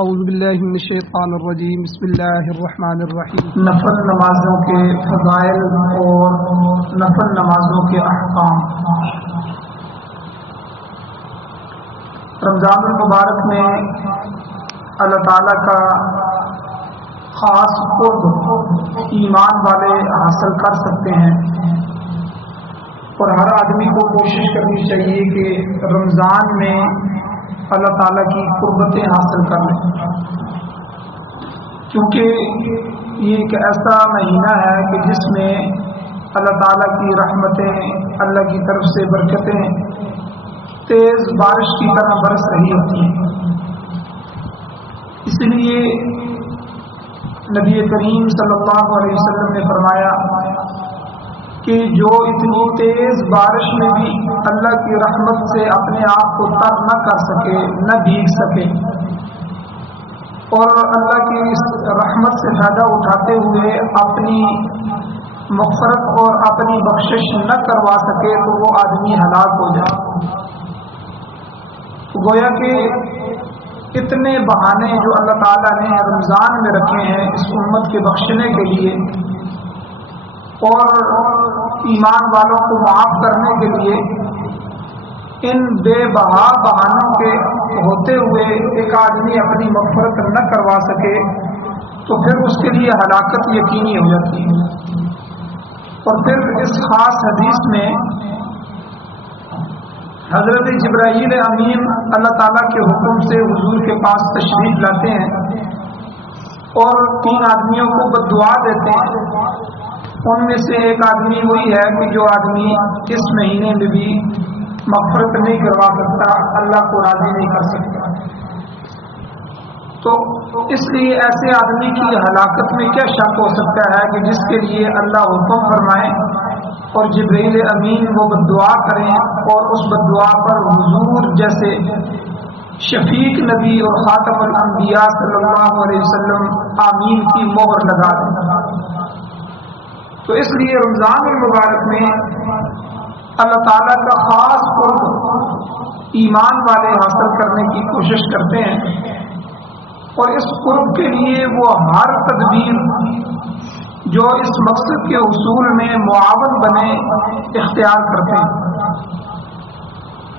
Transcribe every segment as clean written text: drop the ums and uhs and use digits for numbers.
اعوذ باللہ من الشیطان الرجیم بسم اللہ الرحمن الرحیم۔ نفل نمازوں کے فضائل اور نفل نمازوں کے احکام۔ رمضان المبارک میں اللہ تعالیٰ کا خاص قرب ایمان والے حاصل کر سکتے ہیں، اور ہر آدمی کو کوشش کرنی چاہیے کہ رمضان میں اللہ تعالیٰ کی قربتیں حاصل کر لیں، کیونکہ یہ ایک ایسا مہینہ ہے کہ جس میں اللہ تعالیٰ کی رحمتیں، اللہ کی طرف سے برکتیں تیز بارش کی طرح برس رہی ہوتی ہیں۔ اس لیے نبی کریم صلی اللہ علیہ وسلم نے فرمایا کہ جو اتنی تیز بارش میں بھی اللہ کی رحمت سے اپنے آپ کو تر نہ کر سکے، نہ بھیگ سکے، اور اللہ کی اس رحمت سے فائدہ اٹھاتے ہوئے اپنی مغفرت اور اپنی بخشش نہ کروا سکے، تو وہ آدمی ہلاک ہو جائے۔ گویا کہ اتنے بہانے جو اللہ تعالیٰ نے رمضان میں رکھے ہیں اس امت کے بخشنے کے لیے اور ایمان والوں کو معاف کرنے کے لیے، ان بے بہا بہانوں کے ہوتے ہوئے ایک آدمی اپنی مغفرت نہ کروا سکے تو پھر اس کے لیے ہلاکت یقینی ہو جاتی ہے۔ اور پھر اس خاص حدیث میں حضرت جبرائیل امین اللہ تعالیٰ کے حکم سے حضور کے پاس تشریف لاتے ہیں اور 3 آدمیوں کو بددعا دیتے ہیں۔ ان میں سے ایک آدمی وہی ہے کہ جو آدمی اس مہینے میں بھی مغفرت نہیں کروا سکتا، اللہ کو راضی نہیں کر سکتا، تو اس لیے ایسے آدمی کی ہلاکت میں کیا شک ہو سکتا ہے کہ جس کے لیے اللہ حکم فرمائے اور جبرائیل امین وہ بددعا کریں اور اس بددعا پر حضور جیسے شفیق نبی اور خاتم الانبیاء صلی اللہ علیہ وسلم آمین کی مہر لگا دیں۔ تو اس لیے رمضان المبارک میں اللہ تعالیٰ کا خاص قرب ایمان والے حاصل کرنے کی کوشش کرتے ہیں، اور اس قرب کے لیے وہ ہر تدبیر جو اس مقصد کے حصول میں معاون بنے اختیار کرتے ہیں،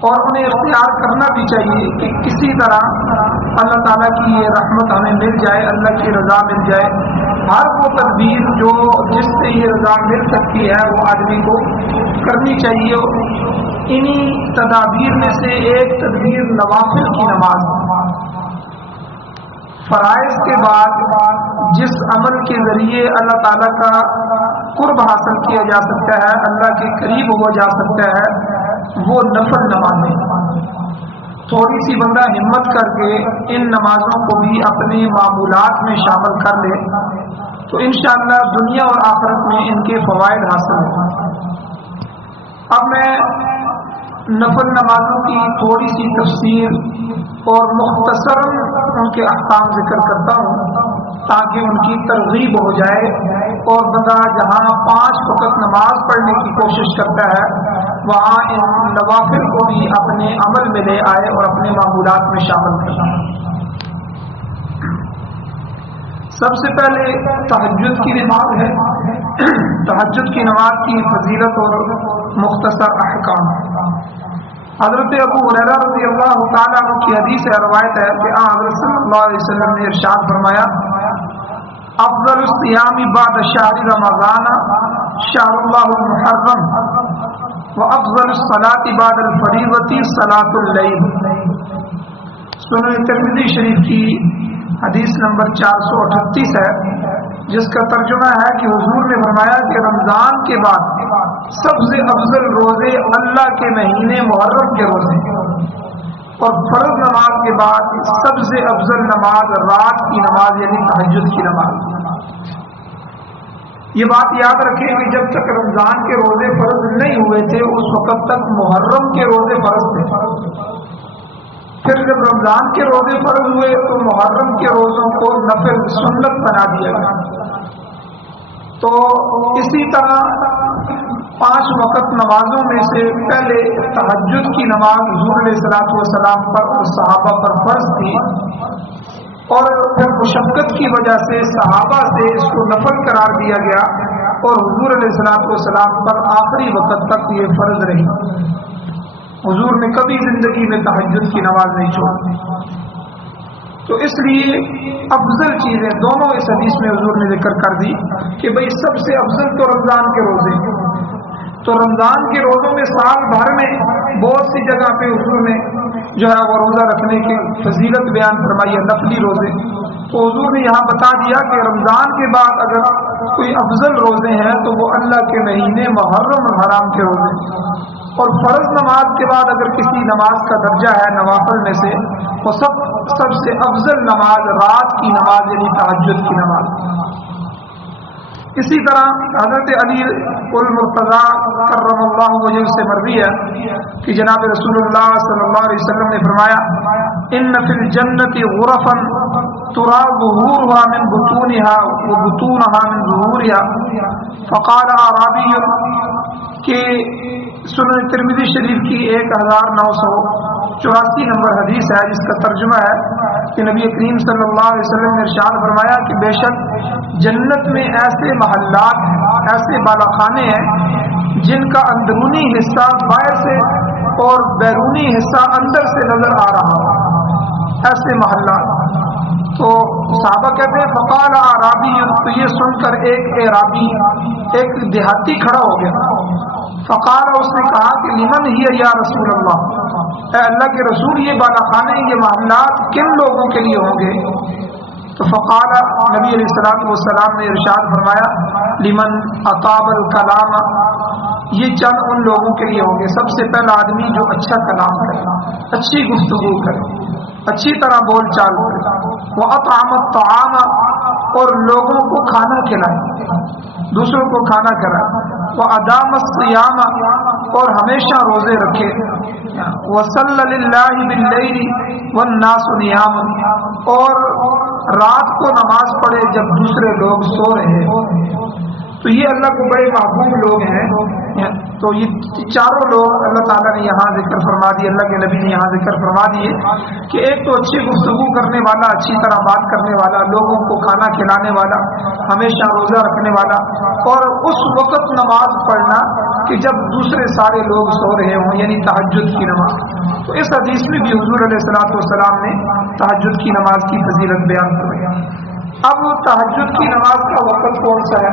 اور انہیں اختیار کرنا بھی چاہیے کہ کسی طرح اللہ تعالیٰ کی یہ رحمت ہمیں مل جائے، اللہ کی رضا مل جائے۔ ہر وہ تدبیر جو جس سے یہ رضا مل سکتی ہے وہ آدمی کو کرنی چاہیے۔ انہی تدابیر میں سے ایک تدبیر نوافل کی نماز، فرائض کے بعد جس عمل کے ذریعے اللہ تعالیٰ کا قرب حاصل کیا جا سکتا ہے، اللہ کے قریب ہو جا سکتا ہے، وہ نفل نمازیں۔ تھوڑی سی بندہ ہمت کر کے ان نمازوں کو بھی اپنے معمولات میں شامل کر لے تو انشاءاللہ دنیا اور آخرت میں ان کے فوائد حاصل ہیں۔ اب میں نفل نمازوں کی تھوڑی سی تفصیل اور مختصر ان کے احکام ذکر کرتا ہوں تاکہ ان کی ترغیب ہو جائے، اور بندہ جہاں 5 وقت نماز پڑھنے کی کوشش کرتا ہے وہاں ان نوافل کو بھی اپنے عمل میں لے آئے اور اپنے معمولات میں شامل کرنا۔ سب سے پہلے تہجد کی نماز ہے۔ تہجد کی نماز کی فضیلت اور مختصر احکام۔ حضرت ابو ہریرہ رضی اللہ تعالیٰ عنہ کی حدیث ہے، روایت ہے کہ حضرت صلی اللہ علیہ وسلم نے ارشاد فرمایا، افضل الصیام بعد شہر رمضان شہر اللہ المحرم وافضل الصلاة بعد الفریضۃ صلاۃ اللیل۔ سنن ترمذی شریف کی حدیث نمبر 438 ہے، جس کا ترجمہ ہے کہ حضور نے فرمایا کہ رمضان کے بعد سب سے افضل روزے اللہ کے مہینے محرم کے روزے، اور فرض نماز کے بعد سب سے افضل نماز رات کی نماز یعنی تہجد کی نماز۔ یہ بات یاد رکھیں کہ جب تک رمضان کے روزے فرض نہیں ہوئے تھے اس وقت تک محرم کے روزے فرض تھے، پھر جب رمضان کے روزے فرض ہوئے تو محرم کے روزوں کو نفل سنت بنا دیا گیا۔ تو اسی طرح 5 وقت نمازوں میں سے پہلے تہجد کی نماز حضور علیہ الصلوۃ والسلام پر اور صحابہ پر فرض تھی، اور پھر مشقت کی وجہ سے صحابہ سے اس کو نفل قرار دیا گیا اور حضور علیہ الصلوۃ والسلام پر آخری وقت تک یہ فرض رہی۔ حضور نے کبھی زندگی میں تہجد کی نماز نہیں چھوڑی۔ تو اس لیے افضل چیزیں دونوں اس حدیث میں حضور نے ذکر کر دی کہ بھئی سب سے افضل تو رمضان کے روزے، تو رمضان کے روزوں میں سال بھر میں بہت سی جگہ پہ حضور نے جو ہے وہ روزہ رکھنے کی فضیلت بیان فرمائی ہے، نفلی روزے۔ تو حضور نے یہاں بتا دیا کہ رمضان کے بعد اگر کوئی افضل روزے ہیں تو وہ اللہ کے مہینے محرم اور حرام کے روزے، اور فرض نماز کے بعد اگر کسی نماز کا درجہ ہے نوافل میں سے، وہ سب سے افضل نماز رات کی نماز یعنی تہجد کی نماز۔ اسی طرح حضرت علی المرتضیٰ کرم اللہ وجہہ سے مروی ہے کہ جناب رسول اللہ صلی اللہ علیہ وسلم نے فرمایا ان فی الجنت غرفا ترى ظهورها من بطونها وبطونها من ظهورها فقال اعرابی کہ سنن ترمذی شریف کی 1984 نمبر حدیث ہے جس کا ترجمہ ہے کہ نبی کریم صلی اللہ علیہ وسلم نے ارشاد فرمایا کہ بے شک جنت میں ایسے محلات ہیں، ایسے بالا خانے ہیں جن کا اندرونی حصہ باہر سے اور بیرونی حصہ اندر سے نظر آ رہا ہو، ایسے محلات۔ تو صحابہ کہتے ہیں فقال اعرابی، تو یہ سن کر ایک اعرابی ایک دیہاتی کھڑا ہو گیا۔ فقال، اس نے کہا کہ لمن ہی یا رسول اللہ، اے اللہ کے رسول یہ بالا خانے یہ محلات کن لوگوں کے لیے ہوں گے؟ تو فقال، نبی علیہ الصلوۃ والسلام نے ارشاد فرمایا لمن اطاب الکلام، یہ چند ان لوگوں کے لیے ہوں گے، سب سے پہلا آدمی جو اچھا کلام کرے، اچھی گفتگو کرے، اچھی طرح بول چال کرے، وہ اطعم الطعام، اور لوگوں کو کھانا کھلائے، دوسروں کو کھانا کھلائے، وہ ادام الصیام، اور ہمیشہ روزے رکھے، وصلی للہ باللیل والناس نیام، اور رات کو نماز پڑھے جب دوسرے لوگ سو رہے ہیں۔ تو یہ اللہ کو بڑے محبوب لوگ ہیں۔ تو یہ چاروں لوگ اللہ تعالیٰ نے یہاں ذکر فرما دیے، اللہ کے نبی نے یہاں ذکر فرما دیے کہ ایک تو اچھی گفتگو کرنے والا، اچھی طرح بات کرنے والا، لوگوں کو کھانا کھلانے والا، ہمیشہ روزہ رکھنے والا، اور اس وقت نماز پڑھنا کہ جب دوسرے سارے لوگ سو رہے ہوں، یعنی تہجد کی نماز۔ تو اس حدیث میں بھی حضور علیہ الصلوۃ والسلام نے تہجد کی نماز کی فضیلت بیان فرمائی۔ اب تہجد کی نماز کا وقت کون سا ہے؟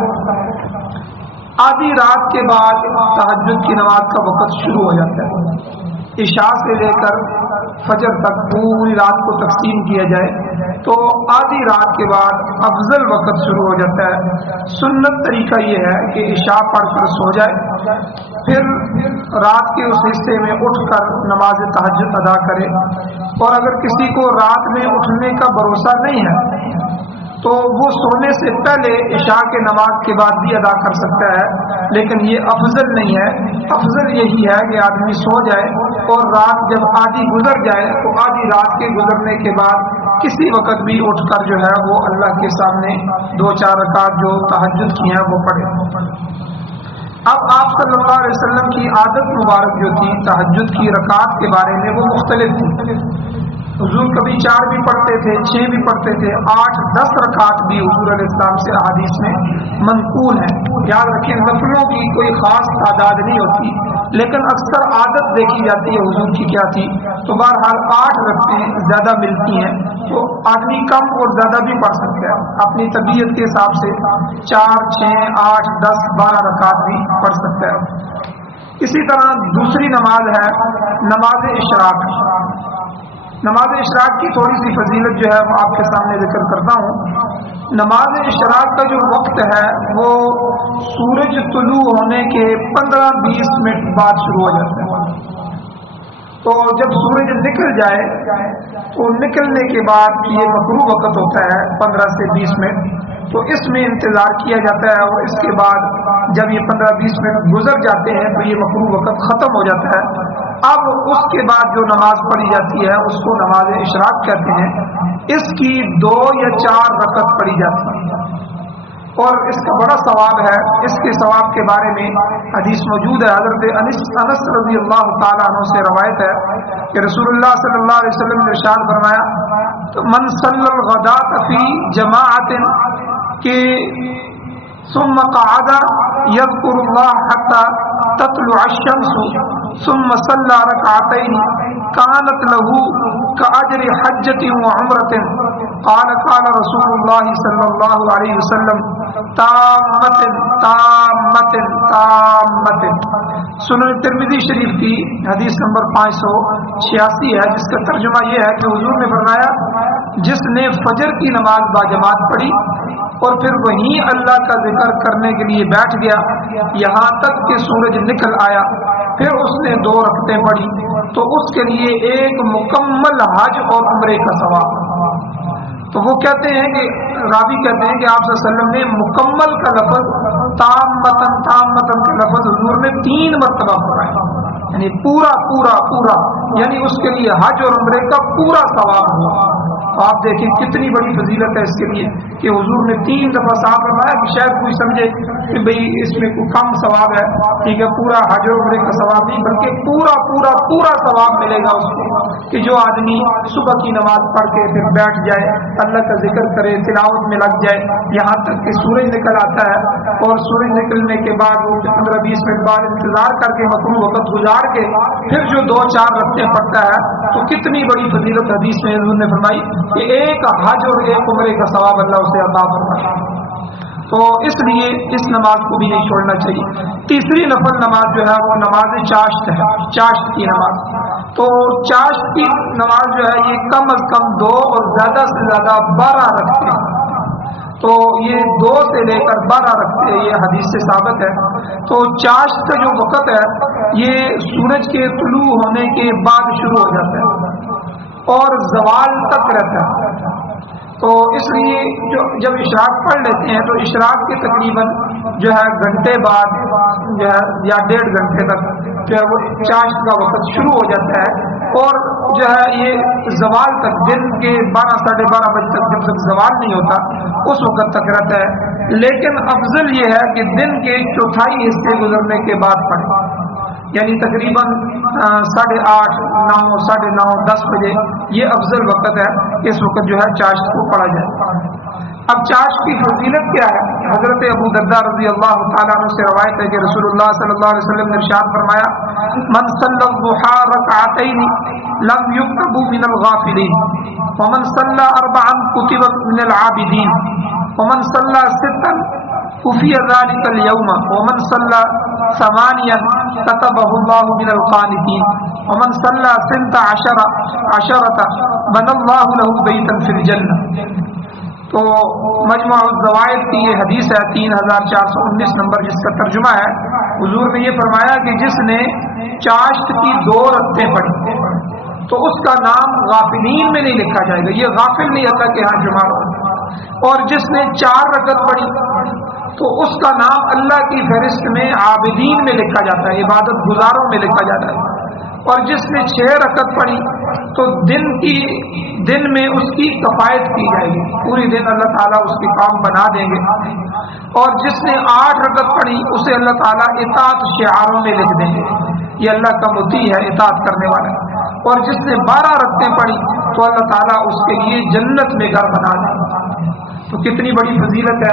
آدھی رات کے بعد تہجد کی نماز کا وقت شروع ہو جاتا ہے، عشاء سے لے کر فجر تک پوری رات کو تقسیم کیا جائے تو آدھی رات کے بعد افضل وقت شروع ہو جاتا ہے۔ سنت طریقہ یہ ہے کہ عشاء پڑھ کر سو جائے، پھر رات کے اس حصے میں اٹھ کر نماز تہجد ادا کرے، اور اگر کسی کو رات میں اٹھنے کا بھروسہ نہیں ہے تو وہ سونے سے پہلے عشاء کے نماز کے بعد بھی ادا کر سکتا ہے، لیکن یہ افضل نہیں ہے۔ افضل یہی ہے کہ آدمی سو جائے اور رات جب آدھی گزر جائے تو آدھی رات کے گزرنے کے بعد کسی وقت بھی اٹھ کر جو ہے وہ اللہ کے سامنے 2-4 رکعت جو تہجد کی ہیں وہ پڑھے۔ اب آپ صلی اللہ علیہ وسلم کی عادت مبارک جو تھی تہجد کی رکعت کے بارے میں وہ مختلف تھی۔ حضور کبھی 4 بھی پڑھتے تھے، 6 بھی پڑھتے تھے، 8-10 رکعت بھی حضور علیہ السلام سے احادیث میں منقول ہیں۔ یاد رکھیں نفلوں کی کوئی خاص تعداد نہیں ہوتی، لیکن اکثر عادت دیکھی جاتی ہے حضور کی کیا تھی، تو بہرحال 8 رکعتیں زیادہ ملتی ہیں، تو آدمی کم اور زیادہ بھی پڑھ سکتا ہے اپنی طبیعت کے حساب سے، 4، 6، 8، 10، 12 رکعت بھی پڑھ سکتا ہے۔ اسی طرح دوسری نماز ہے نماز اشراق۔ نماز اشراق کی تھوڑی سی فضیلت جو ہے وہ آپ کے سامنے ذکر کرتا ہوں۔ نماز اشراق کا جو وقت ہے وہ سورج طلوع ہونے کے 15-20 منٹ بعد شروع ہو جاتا ہے۔ تو جب سورج نکل جائے تو نکلنے کے بعد یہ مکروہ وقت ہوتا ہے 15 سے 20 منٹ، تو اس میں انتظار کیا جاتا ہے، اور اس کے بعد جب یہ 15-20 منٹ گزر جاتے ہیں تو یہ مکروہ وقت ختم ہو جاتا ہے۔ اب اس کے بعد جو نماز پڑھی جاتی ہے اس کو نماز اشراق کہتے ہیں۔ اس کی 2 یا 4 رکعت پڑھی جاتی ہے، اور اس کا بڑا ثواب ہے. اس کے ثواب کے بارے میں حدیث موجود ہے. حضرت انس رضی اللہ تعالیٰ عنہ سے روایت ہے کہ رسول اللہ صلی اللہ علیہ وسلم نے ارشاد فرمایا من صلی الغداۃ فی جماعت کہ ثم قعد يذكر الله حتى تطلع الشمس ثم صلى ركعتين كانت له كأجر حجة وعمرة. قال رسول الله صلى الله عليه وسلم تامة تامة تامة. سنن ترمذی شریف کی حدیث نمبر 586 ہے، جس کا ترجمہ یہ ہے کہ حضور نے فرمایا جس نے فجر کی نماز باجماعت پڑھی اور پھر وہیں اللہ کا ذکر کرنے کے لیے بیٹھ گیا یہاں تک کہ سورج نکل آیا، پھر اس نے 2 رکعتیں پڑھی تو اس کے لیے ایک مکمل حج اور عمرے کا ثواب. تو وہ کہتے ہیں کہ راوی کہتے ہیں کہ آپ صلی اللہ علیہ وسلم نے مکمل کا لفظ تامتن تامتن کا لفظ حضور نے 3 مرتبہ پڑھا، یعنی پورا پورا پورا، یعنی اس کے لیے حج اور عمرے کا پورا ثواب ہوا. آپ دیکھیں کتنی بڑی فضیلت ہے اس کے لیے کہ حضور نے 3 دفعہ صاحب فرمایا کہ شاید کوئی سمجھے کہ بھئی اس میں کوئی کم ثواب ہے، ٹھیک ہے، پورا حج اور عمرے کا ثواب نہیں، بلکہ پورا پورا پورا ثواب ملے گا اس کو کہ جو آدمی صبح کی نماز پڑھ کے پھر بیٹھ جائے، اللہ کا ذکر کرے، تلاوت میں لگ جائے یہاں تک کہ سورج نکل آتا ہے، اور سورج نکلنے کے بعد وہ 15-20 منٹ بعد انتظار کر کے مکروہ وقت گزار کے پھر جو 2-4 رکعتیں پڑھتا ہے تو کتنی بڑی فضیلت حدیث میں حضور نے فرمائی کہ ایک حج اور ایک عمرے کا ثواب اللہ اسے عطا فرمائے. تو اس لیے اس نماز کو بھی نہیں چھوڑنا چاہیے. تیسری نفل نماز جو ہے وہ نماز چاشت ہے، چاشت کی نماز. تو چاشت کی نماز جو ہے یہ کم از کم 2 اور زیادہ سے زیادہ 12 رکھتے ہیں. تو یہ 2 سے لے کر 12 رکھتے ہیں، یہ حدیث سے ثابت ہے. تو چاشت کا جو وقت ہے یہ سورج کے طلوع ہونے کے بعد شروع ہو جاتا ہے اور زوال تک رہتا ہے. تو اس لیے جب اشراق پڑھ لیتے ہیں تو اشراق کے تقریباً جو ہے گھنٹے بعد جو ہے یا 1.5 گھنٹے تک جو ہے وہ چاشت کا وقت شروع ہو جاتا ہے، اور جو ہے یہ زوال تک دن کے 12-12:30 بجے تک جب تک زوال نہیں ہوتا اس وقت تک رہتا ہے. لیکن افضل یہ ہے کہ دن کے چوتھائی حصے گزرنے کے بعد پڑھیں، یعنی تقریباً 8:30 9 9:30 10 بجے یہ افضل وقت ہے کہ اس وقت جو ہے چاشت کو پڑھا جائے. اب چاشت کی فضیلت کیا ہے؟ حضرت ابو درداء رضی اللہ تعالیٰ عنہ سے روایت ہے کہ رسول اللہ صلی اللہ علیہ وسلم نے ارشاد فرمایا من صلی الضحى ركعتين لم يكتب من الغافلين ومن صلى 4 كتب من العابدين ومن صلى 6 كفي ذلك اليوم ومن صلى 8 كتبه الله من القانتين ومن صلى 12 بنى الله له بيتا في الجنة. تو مجموع الزوائد کی یہ حدیث ہے 3419 نمبر، جس کا ترجمہ ہے حضور نے یہ فرمایا کہ جس نے چاشت کی 2 رکعتیں پڑھی تو اس کا نام غافلین میں نہیں لکھا جائے گا، یہ غافل نہیں اللہ کے ہاں شمار ہوگا. اور جس نے 4 رکعت پڑھی تو اس کا نام اللہ کی فہرست میں عابدین میں لکھا جاتا ہے، عبادت گزاروں میں لکھا جاتا ہے. اور جس نے 6 رکعت پڑھی تو دن میں اس کی کفایت کی جائے گی، پوری دن اللہ تعالیٰ اس کی کام بنا دیں گے. اور جس نے 8 رکعت پڑھی اسے اللہ تعالیٰ اطاعت شعاروں میں لکھ دیں گے، یہ اللہ کا مطیع ہے، اطاعت کرنے والا. اور جس نے 12 رکعتیں پڑھی تو اللہ تعالیٰ اس کے لیے جنت میں گھر بنا دیں گے. تو کتنی بڑی فضیلت ہے.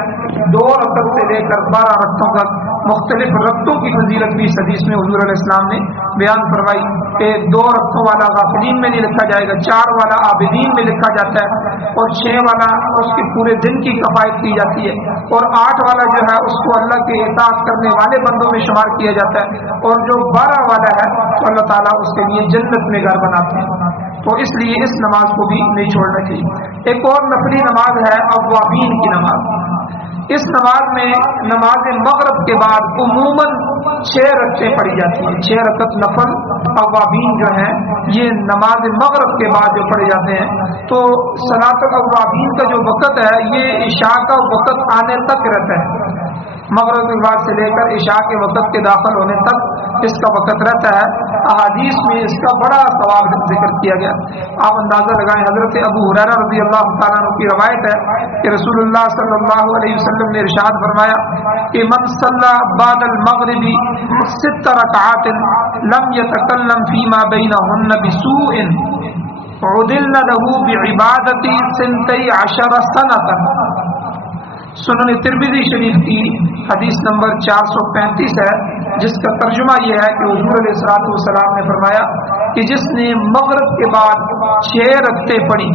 2 رکعت سے لے کر 12 رکعتوں تک مختلف رکعتوں کی فضیلت بھی اس حدیث میں حضور علیہ السلام نے بیان فرمائی کہ 2 رکعتوں والا غافلین میں نہیں لکھا جائے گا، 4 والا عابدین میں لکھا جاتا ہے، اور 6 والا اس کے پورے دن کی کفایت کی جاتی ہے، اور 8 والا جو ہے اس کو اللہ کے اطاعت کرنے والے بندوں میں شمار کیا جاتا ہے، اور جو 12 والا ہے تو اللہ تعالیٰ اس کے لیے جنت میں گھر بناتے ہیں. تو اس لیے اس نماز کو بھی نہیں چھوڑنا چاہیے. ایک اور نفلی نماز ہے اوابین کی نماز. اس نماز میں نماز مغرب کے بعد عموماً 6 رکعتیں پڑھی جاتی ہیں. 6 رکعت نفل اوابین جو ہیں یہ نماز مغرب کے بعد جو پڑھے جاتے ہیں. تو صلاۃ الاوابین کا جو وقت ہے یہ عشاء کا وقت آنے تک رہتا ہے. مغرب کے بعد سے لے کر عشاء کے وقت کے داخل ہونے تک اس کا وقت رہتا ہے. احادیث میں اس کا بڑا ثواب ذکر کیا گیا. آپ اندازہ لگائیں, حضرت ابو ہریرہ رضی اللہ تعالیٰ عنہ کی روایت ہے کہ رسول اللہ صلی اللہ علیہ وسلم نے ارشاد فرمایا کہ من صلی بعد المغرب 6 رکعات لم يتکلم فیما بینہن بسوء عدلن له بعبادت 12 سنة. سنن ترمذی شریف کی حدیث نمبر 435 ہے, جس کا ترجمہ یہ ہے کہ حضور علیہ الصلوۃ والسلام نے فرمایا کہ جس نے مغرب کے بعد 6 رکعتیں پڑھی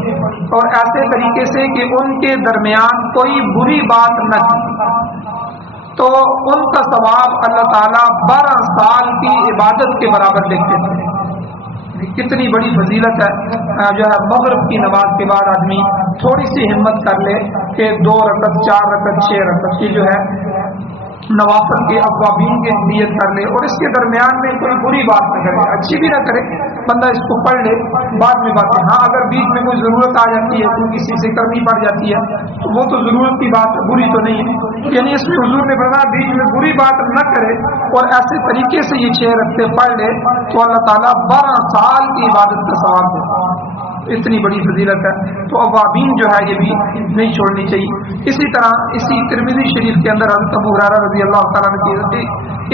اور ایسے طریقے سے کہ ان کے درمیان کوئی بری بات نہ کی, تو ان کا ثواب اللہ تعالیٰ 12 سال کی عبادت کے برابر لکھتے تھے. کتنی بڑی فضیلت ہے جو ہے مغرب کی نماز کے بعد آدمی تھوڑی سی ہمت کر لے کہ 2 رکعت 4 رکعت 6 رکعت کی جو ہے نوافل کے ابوابین کی نیت کر لے, اور اس کے درمیان میں کوئی بری بات نہ کرے, اچھی بھی نہ کرے, بندہ اس کو پڑھ لے بعد میں باتیں. ہاں اگر بیچ میں کوئی ضرورت آ جاتی ہے, کوئی کسی سے کرنی پڑ جاتی ہے, تو وہ تو ضرورت کی بات ہے, بری تو نہیں ہے. یعنی اس میں حضور نے فرمایا بیچ میں بری بات نہ کرے اور ایسے طریقے سے یہ 6 رکعتیں پڑھ لے تو اللہ تعالیٰ 12 سال کی عبادت کا ثواب دیتا ہے. اتنی بڑی فضیلت ہے, تو اوابین جو ہے یہ بھی نہیں چھوڑنی چاہیے. اسی طرح اسی ترمذی شریف کے اندر حضرت ابو ہریرہ رضی اللہ تعالیٰ عنہ کی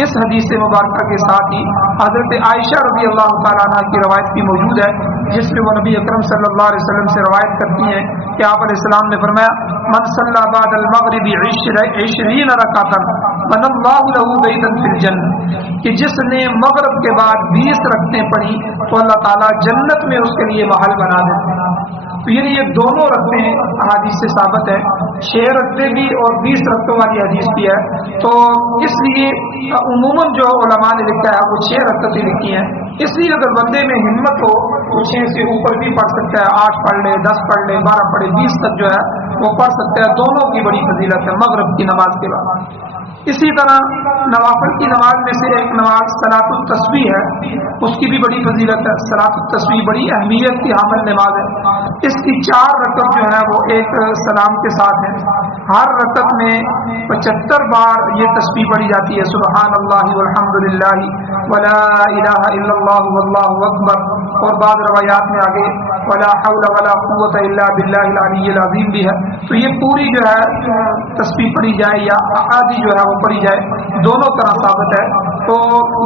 اس حدیث مبارکہ کے ساتھ ہی حضرت عائشہ رضی اللہ تعالیٰ عنہ کی روایت بھی موجود ہے, جس میں وہ نبی اکرم صلی اللہ علیہ وسلم سے روایت کرتی ہیں کہ آپ علیہ السلام نے فرمایا من صلی بعد المغرب 20 رکعتا بنى اللہ له بیتا فی الجنہ, کہ جس نے مغرب کے بعد 20 رکعتیں پڑھی تو اللہ تعالیٰ جنت میں اس کے لیے محل بنا دیتے ہیں. تو یعنی یہ دونوں رکعتیں احادیث سے ثابت ہے, 6 رکعتیں بھی اور 20 رکعتوں والی حدیث بھی ہے. تو اس لیے عموماً جو علماء نے لکھا ہے وہ 6 رکعتیں لکھی ہیں. اس لیے اگر بندے میں ہمت ہو تو 6 سے اوپر بھی پڑھ سکتا ہے, 8 پڑھ لے, 10 پڑھ لے, 12 پڑھے, 20 تک جو ہے وہ پڑھ سکتا ہے. دونوں کی بڑی فضیلت ہے مغرب کی نماز کے بعد. اسی طرح نوافل کی نماز میں سے ایک نماز صلاۃ التسبیح ہے, اس کی بھی بڑی فضیلت ہے. صلاۃ التسبیح بڑی اہمیت کی حامل نماز ہے. اس کی 4 رکعت جو ہے وہ ایک سلام کے ساتھ ہے. ہر رکعت میں 75 بار یہ تسبیح پڑھی جاتی ہے, سبحان اللہ والحمد للہ ولا الہ الا اللہ واللہ اکبر, اور بعض روایات میں آگے ولا حول ولا قوت الا باللہ العلی العظیم بھی ہے. تو یہ پوری جو ہے تسبیح پڑھی جائے یا آدھی جو ہے وہ پڑھی جائے, دونوں طرح ثابت ہے. تو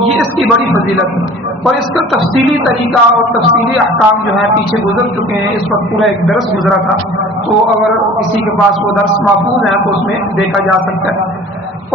یہ اس کی بڑی فضیلت ہے, اور اس کا تفصیلی طریقہ اور تفصیلی احکام جو ہے پیچھے گزر چکے ہیں. اس وقت پورا ایک درس گزرا تھا, تو اگر کسی کے پاس وہ درس محفوظ ہے تو اس میں دیکھا جا سکتا ہے.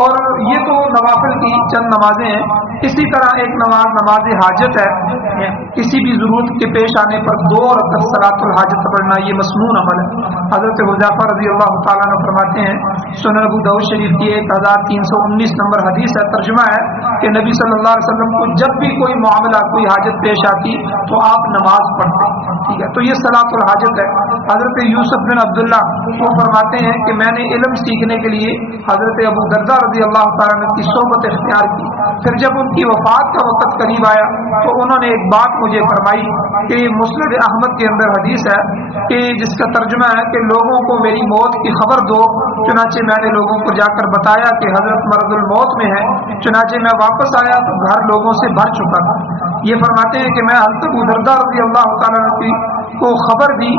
اور یہ تو نوافل کی چند نمازیں ہیں. اسی طرح ایک نماز نماز حاجت ہے, کسی بھی ضرورت کے پیش آنے پر 2 رکعت صلاۃ الحاجت پڑھنا یہ مسنون عمل ہے. حضرت حذیفہ رضی اللہ تعالیٰ عنہ فرماتے ہیں, سنن ابو داؤد شریف کی 1319 نمبر حدیث ہے, ترجمہ ہے کہ نبی صلی اللہ علیہ وسلم کو جب بھی کوئی معاملہ کوئی حاجت پیش آتی تو آپ نماز پڑھتے. ٹھیک ہے, تو یہ صلاۃ الحاجت ہے. حضرت یوسف بن عبداللہ وہ فرماتے ہیں کہ میں نے علم سیکھنے کے لیے حضرت ابو درداء رضی اللہ تعالیٰ عنہ کی صحبت اختیار کی. پھر جب ان کی وفات کا وقت قریب آیا تو انہوں نے ایک بات مجھے فرمائی کہ مسند احمد کے اندر حدیث ہے کہ جس کا ترجمہ ہے کہ لوگوں کو میری موت کی خبر دو. چنانچہ میں نے لوگوں کو جا کر بتایا کہ حضرت مرض الموت میں ہے. چنانچہ میں واپس آیا تو گھر لوگوں سے بھر چکا تھا. یہ فرماتے ہیں کہ میں حضرت ابو درداء رضی اللہ تعالیٰ عنہ کو خبر دی,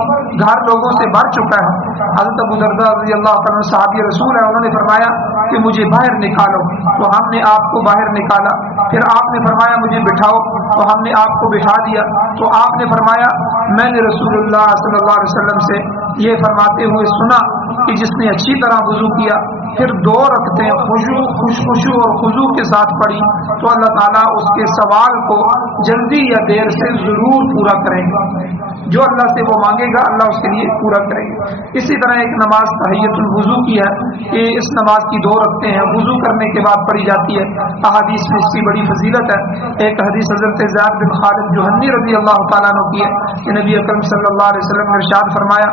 گھر لوگوں سے بھر چکا ہے. حضرت ابو درداء رضی اللہ تعالیٰ عنہ صحابی رسول ہے, انہوں نے فرمایا کہ مجھے باہر نکالو, تو ہم نے آپ کو باہر نکالا. پھر آپ نے فرمایا مجھے بٹھاؤ, تو ہم نے آپ کو بٹھا دیا. تو آپ نے فرمایا میں نے رسول اللہ صلی اللہ علیہ وسلم سے یہ فرماتے ہوئے سنا کہ جس نے اچھی طرح وضو کیا پھر 2 رکعتیں خشوع اور خضوع کے ساتھ پڑھی تو اللہ تعالیٰ اس کے سوال کو جلدی یا دیر سے ضرور پورا کریں گے. جو اللہ سے وہ مانگے گا اللہ اس کے لیے پورا کرے گا. اسی طرح ایک نماز تحیۃ الوضو کی ہے کہ اس نماز کی 2 رکعتیں ہیں, وضو کرنے کے بعد پڑھی جاتی ہے. احادیث میں اس کی بڑی فضیلت ہے. ایک حدیث حضرت زید بن خالد جوہنی رضی اللہ تعالیٰ عنہ کی ہے کہ نبی اکرم صلی اللہ علیہ وسلم نے ارشاد فرمایا,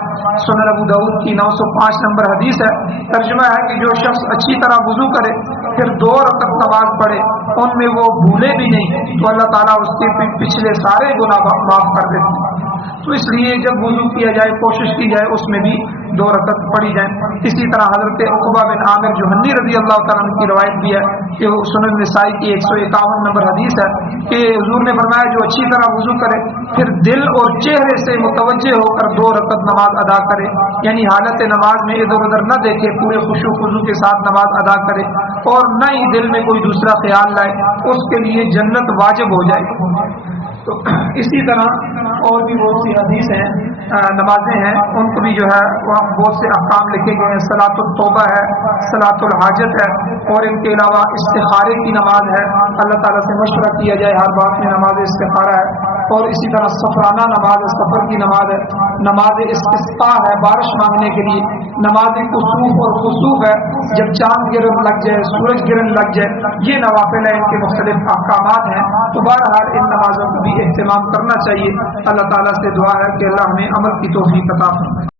سنن ابو داؤد کی 905 نمبر حدیث ہے, ترجمہ ہے کہ جو شخص اچھی طرح وضو کرے پھر 2 رکعت نماز پڑھے ان میں وہ بھولے بھی نہیں تو اللہ تعالیٰ اس کے پچھلے سارے گناہ معاف کر دیتے ہیں. تو اس لیے جب وضو کیا جائے کوشش کی جائے اس میں بھی 2 رکعت پڑھی جائیں. اسی طرح حضرت عقبہ بن عامر جوہنی رضی اللہ تعالیٰ عنہ کی روایت بھی ہے کہ وہ سنن نسائی کی 151 نمبر حدیث ہے کہ حضور نے فرمایا جو اچھی طرح وضو کرے پھر دل اور چہرے سے متوجہ ہو کر 2 رکعت نماز ادا کرے، یعنی حالت نماز میں ادھر ادھر نہ دیکھے، پورے خشوع خضوع کے ساتھ نماز ادا کرے اور نہ ہی دل میں کوئی دوسرا خیال لائے، اس کے لیے جنت واجب ہو جائے. تو اسی طرح اور بھی بہت سی حدیث ہیں، نمازیں ہیں، ان کو بھی جو ہے وہاں بہت سے احکام لکھے گئے ہیں. صلاۃ التوبہ ہے، صلاۃ الحاجت ہے، اور ان کے علاوہ استخارے کی نماز ہے، اللہ تعالیٰ سے مشورہ کیا جائے ہر بات میں، نماز استخارہ ہے. اور اسی طرح سفرانہ نماز ہے، سفر کی نماز ہے، نماز استسقاء ہے بارش مانگنے کے لیے، نماز کسوف اور خسوف ہے جب چاند گرن لگ جائے، سورج گرن لگ جائے، یہ نوافل ہیں، ان کے مختلف احکامات ہیں. تو بہرحال ان نمازوں کو بھی اہتمام کرنا چاہیے. اللہ تعالیٰ سے دعا ہے کہ اللہ ہمیں عمل کی توفیق عطا فرمائے.